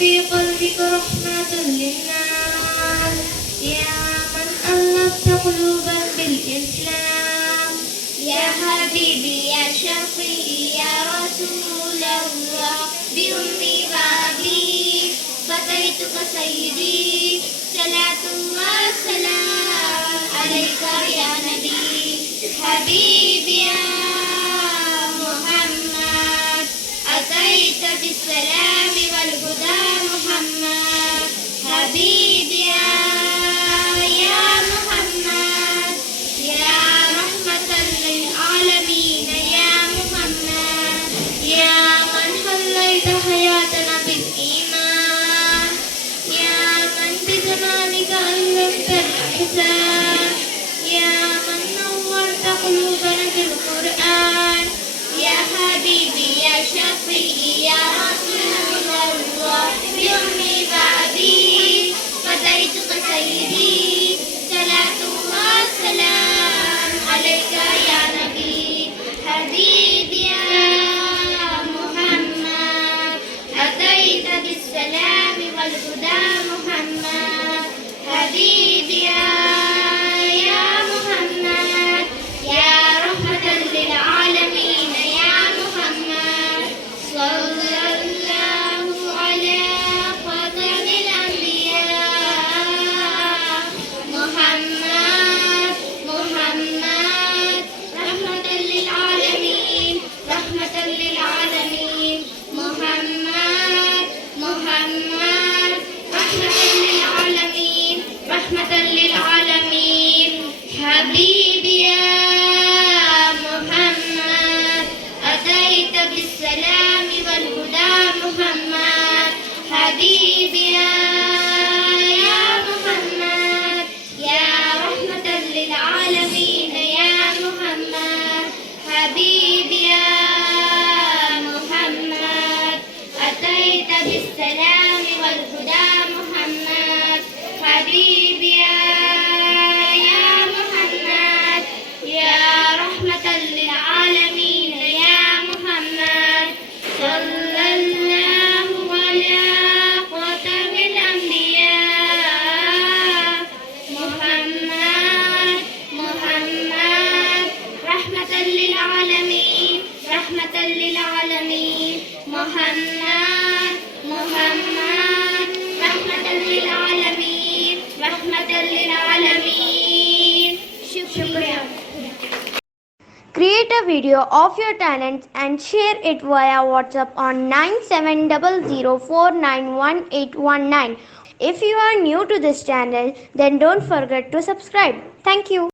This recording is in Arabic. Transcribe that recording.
في قلبك رحمة للناس يا من ألفت قلوبا بالإسلام يا حبيبي يا شفيعي يا رسول الله بأمي وأبي فديتك سيدي صلاة الله والسلام عليك يا نبي حبيبي يا محمد أتيت بالسلام والهدى محمد حبيبي يا محمد يا رحمة للعالمين يا محمد يا من حليت حياتنا بالإيمان يا من بجمالك ألفت الإحسان يا من نورت قلوبنا بالقرآن يا حبيبي يا شفيعي يا رسول الله بأمي وأبي فديتك سيدي صلاة الله والسلام عليك يا نبي حبيبي يا محمد أتيت بالسلام والهدى محمد حبيبي يا محمد يا رحمة للعالمين يا محمد صلى الله على خاتم الأنبياء محمد رحمة للعالمين محمد رحمة للعالمين حبيبي يا محمد أتيت بالسلام والهدى محمد حبيبي يا محمد يا رحمة للعالمين يا محمد حبيبي يا محمد أتيت بالسلام والهدى محمد حبيبي يا محمد يا رحمة للعالمين يا محمد صلى الله على خاتم الأنبياء محمد رحمة للعالمين محمد رحمة للعالمين شكرا. Create a video of your talents and share it via WhatsApp on 9700491819. If you are new to this channel, then don't forget to subscribe. Thank you.